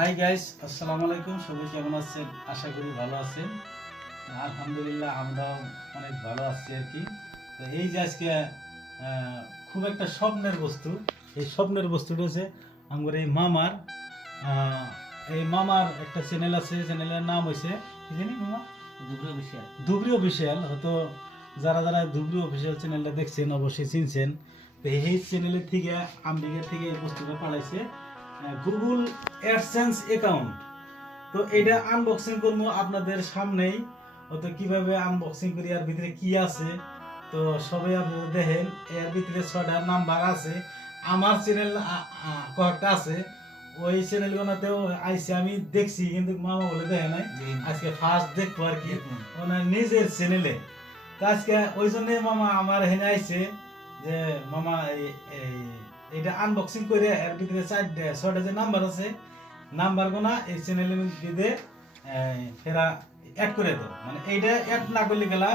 Hi guys, আসসালামু আলাইকুম। সবাই কেমন আছেন? আশা করি ভালো আছেন। আলহামদুলিল্লাহ আমরাও অনেক ভালো আছি আর কি। তো এই যে আজকে খুব একটা স্বপ্নের বস্তু, এই স্বপ্নের বস্তুটা হচ্ছে আমার এই মামার একটা চ্যানেল আছে। চ্যানেলের নাম হয়েছে কি জানি মামা, ধুবরি অফিসিয়াল। হয়তো যারা যারা ধুবরি অফিসিয়াল চ্যানেলটা দেখছেন অবশ্যই চিনছেন। তো এই চ্যানেলের থেকে আমেরিকা থেকে এই বস্তুটা পাঠাইছে, গুগল অ্যাডসেন্স অ্যাকাউন্ট। তো এটা আনবক্সিং করবো আপনাদের সামনেই। তো কিভাবে আনবক্সিং করি, আর ভিতরে কি আছে তো সবাই আপনারা দেখেন। এর ভিতরে 6টা নাম্বার আছে। আমার চ্যানেল কয়েকটা আছে, ওই চ্যানেলগুলোতেও আইসি আমি দেখছি, কিন্তু মামা বলে দেখে নাই। আজকে ফার্স্ট দেখবো আর কি ওনার নিজের চ্যানেলে। তো আজকে ওই জন্য মামা আমার হেনে আইছে যে মামা এটা আনবক্সিং করে এর ভিতরে 6টা যে নাম্বার আছে, নাম্বার গোনা এই চ্যানেলের মধ্যে ফেরা অ্যাড করে দাও। মানে এইটা অ্যাড না করলে গেলা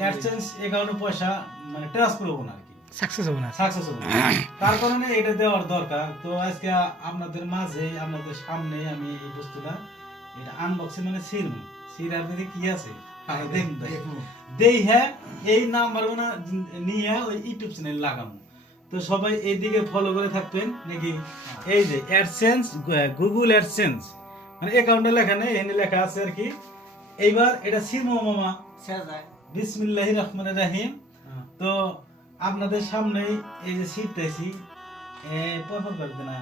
অ্যাডসেন্স অ্যাকাউন্টে পয়সা মানে ট্রান্সফার হবে না আর কি, সাকসেস হবে না। তার কারণে এটা দেওয়ার দরকার। তো আজকে আপনাদের মাঝে আপনাদের সামনে আমি এই বস্তুটা এটা আনবক্সিং মানে সিরার ভিতরে কি আছে দেই। হ্যাঁ, এই নাম্বার গুলো নিয়ে ওই ইউটিউব চ্যানেল লাগাবো। তো সবাই এইদিকে ফলো করে থাকবেন নাকি। এই যে অ্যাডসেন্স, গুগল অ্যাডসেন্স মানে অ্যাকাউন্টে লেখা নেই, এখানে লেখা আছে আর কি। এইবার এটা ছিড়বো মামা, বিসমিল্লাহির রহমানির রহিম। তো আপনাদের সামনেই এই যে ছিড়তেছি, পরপর করবে না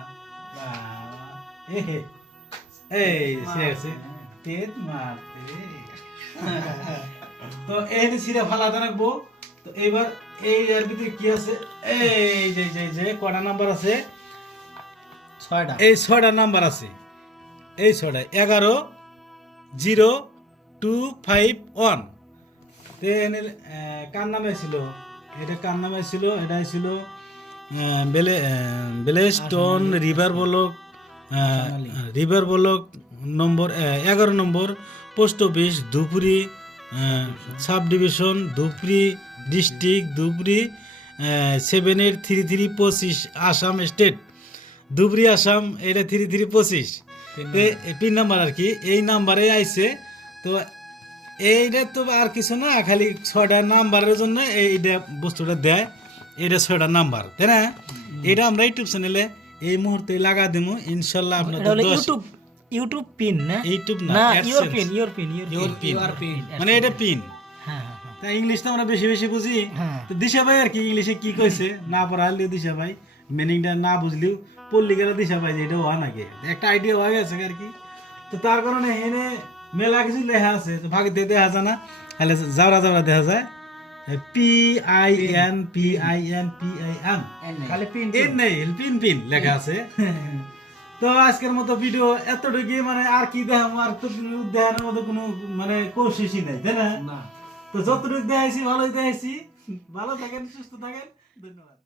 এই ছিড়েছে তেজ মারতে। তো এই ছিঁড়ে ফালাতে রাখবো। তো এইবার এই এর ভিতরে কি আছে, এই যে যে যে কটা নাম্বার আছে, 6টা। এই 6টা নাম্বার আছে, এই 6টা 110251। কার নামে ছিল এটা, কার নামে ছিল এটা ছিল বেলেস্টন river block number 11 number, post office Dhubri, sub division Dhubri, district Dhubri, 783325, Assam state, Dhubri Assam. এটা 3325 পিন নাম্বার আর কি। এই নাম্বারে আইছে। তো এইটা তো আর কিছু না, খালি 6টা নাম্বারের জন্য এইটা বস্তুটা দেয়। এটা 6টা নাম্বার, তাই না? এটা আমরা ইউটিউব চ্যানেলে এই মুহূর্তে লাগা দেবো ইনশাল্লাহ। আপনাদের ইউটিউব পিন না, ইউটিউব না, ইওর পিন মানে এটা পিন। তা ইংলিশ তো আমরা বেশি বেশি বুঝি। তো দিশা ভাই আর কি ইংলিশে কি কইছে না পড়ালেও দিশা ভাই মিনিংটা না বুঝলেও পড়লি গেলে দিশা ভাই যে এটা হওয়া নাকি একটা আইডিয়া হয়ে গেছে আর কি। তো তার কারণে এনে মেলা কিছু লেখা আছে, তো ভাগে দেখা যায় না, তাহলে যাওয়া দেখা যায় খালি পিন লেখা আছে। তো আজকের মতো ভিডিও এতটুকু, মানে আর কি দেখাবো, আর তো দেখানোর মতো কোনো মানে কোশিশই নাই, তাই না? তো যতটুকু দেখাইছি ভালোই দেখাইছি। ভালো থাকেন, সুস্থ থাকেন, ধন্যবাদ।